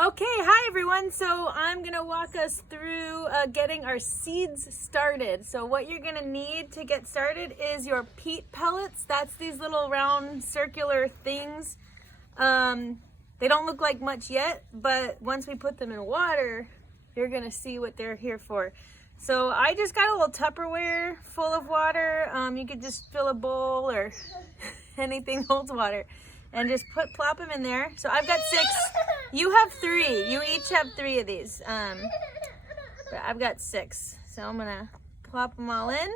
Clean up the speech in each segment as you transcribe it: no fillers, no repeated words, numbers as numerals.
Okay, hi everyone. So I'm gonna walk us through getting our seeds started. So what you're gonna need to get started is your peat pellets. That's these little round circular things. They don't look like much yet, but once we put them in water, you're gonna see what they're here for. So I just got a little Tupperware full of water. You could just fill a bowl or anything holds water and just plop them in there. So I've got 6. You have 3. You each have 3 of these. But I've got 6. So I'm gonna plop them all in,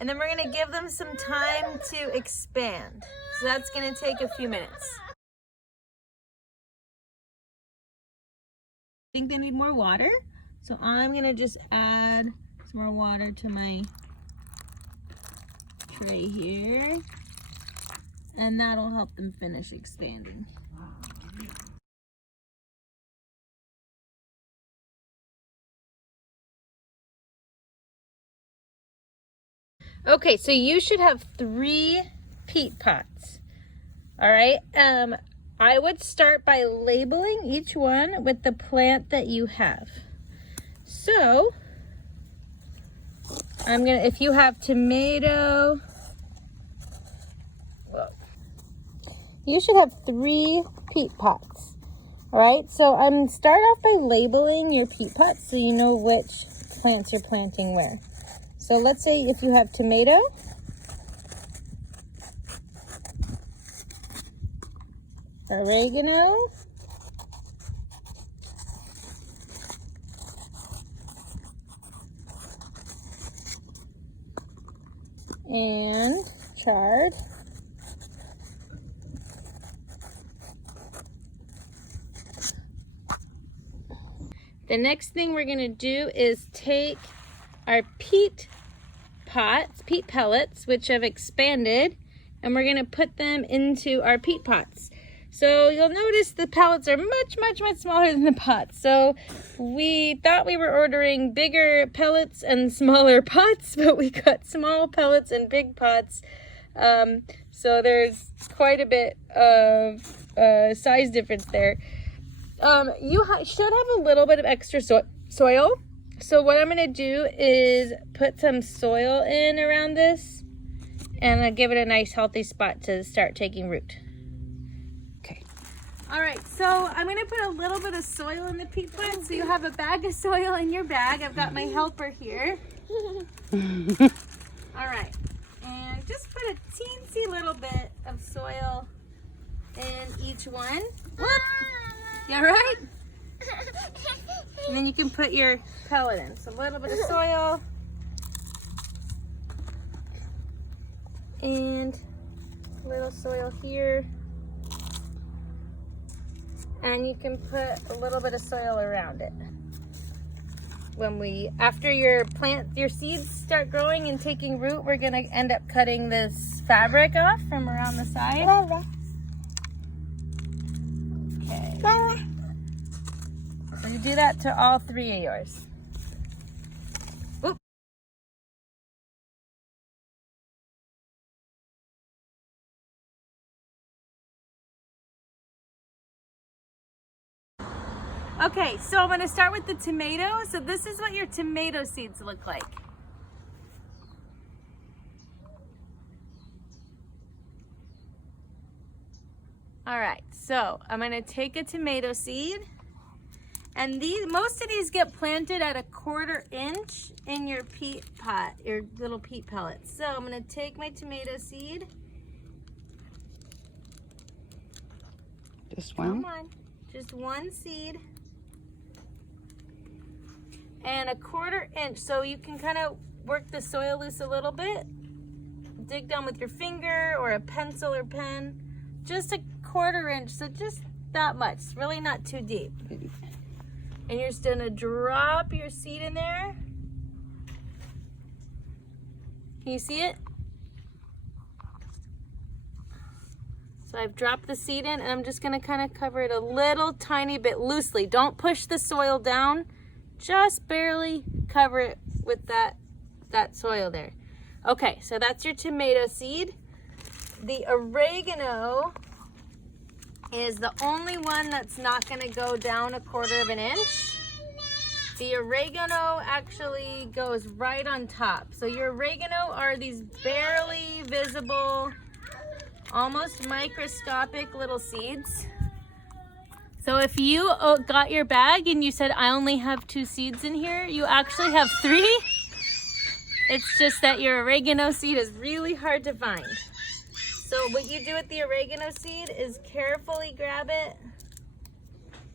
and then we're gonna give them some time to expand. So that's gonna take a few minutes. I think they need more water. So I'm gonna just add some more water to my tray here, and that'll help them finish expanding. Okay, so you should have 3 peat pots. All right. I would start by labeling each one with the plant that you have. So if you have tomato, you should have 3 peat pots. All right. So I'm start off by labeling your peat pots so you know which plants you're planting where. So let's say if you have tomato, oregano, and chard. The next thing we're gonna do is take our peat pellets, which have expanded, and we're gonna put them into our peat pots. So you'll notice the pellets are much smaller than the pots. So we thought we were ordering bigger pellets and smaller pots, but we got small pellets and big pots. So there's quite a bit of size difference there. You should have a little bit of extra soil. So what I'm gonna do is put some soil in around this and give it a nice healthy spot to start taking root. Okay. All right, so I'm gonna put a little bit of soil in the peat plant. So you have a bag of soil in your bag. I've got my helper here. All right, and just put a teensy little bit of soil in each one. Whoop. You all right? And then you can put your pellet in. So a little bit of soil. And a little soil here. And you can put a little bit of soil around it. After your seeds start growing and taking root, we're gonna end up cutting this fabric off from around the side. Okay. So you do that to all 3 of yours. Oop. Okay, so I'm gonna start with the tomato. So this is what your tomato seeds look like. All right, so I'm gonna take a tomato seed, and most of these get planted at 1/4 inch in your peat pot, your little peat pellets. So I'm gonna take my tomato seed. Just one? Come on, just one seed. And 1/4 inch, so you can kind of work the soil loose a little bit. Dig down with your finger or a pencil or pen. Just 1/4 inch, so just that much, really not too deep. And you're just gonna drop your seed in there. Can you see it? So I've dropped the seed in, and I'm just gonna kind of cover it a little tiny bit loosely. Don't push the soil down, just barely cover it with that soil there. Okay, so that's your tomato seed. The oregano is the only one that's not gonna go down 1/4 of an inch. The oregano actually goes right on top. So your oregano are these barely visible, almost microscopic little seeds. So if you got your bag and you said, I only have 2 seeds in here, you actually have 3. It's just that your oregano seed is really hard to find. So what you do with the oregano seed is carefully grab it.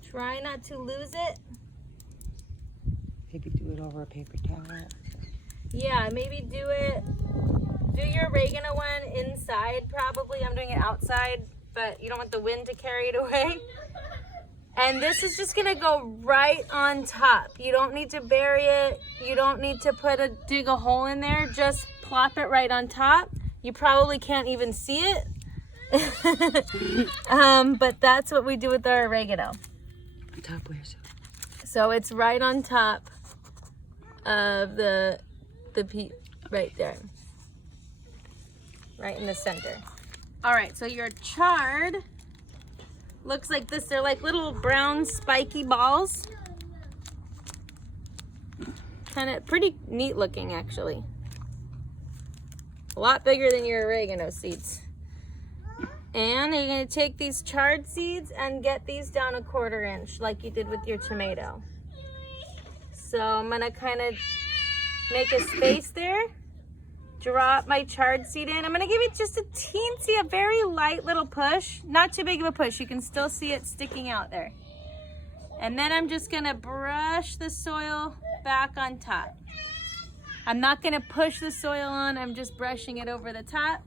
Try not to lose it. Maybe do it over a paper towel. Yeah, maybe do your oregano one inside probably. I'm doing it outside, but you don't want the wind to carry it away. And this is just gonna go right on top. You don't need to bury it. You don't need to dig a hole in there. Just plop it right on top. You probably can't even see it. But that's what we do with our oregano. On top where? So it's right on top of the peat right there. Right in the center. All right, so your chard looks like this. They're like little brown spiky balls. Kind of pretty neat looking actually. A lot bigger than your oregano seeds. And you're gonna take these chard seeds and get these down 1/4 inch like you did with your tomato. So I'm gonna kind of make a space there, drop my chard seed in. I'm gonna give it just a teensy, a very light little push, not too big of a push. You can still see it sticking out there. And then I'm just gonna brush the soil back on top. I'm not gonna push the soil on, I'm just brushing it over the top.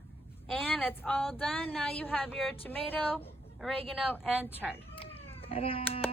And it's all done. Now you have your tomato, oregano, and chard. Ta-da!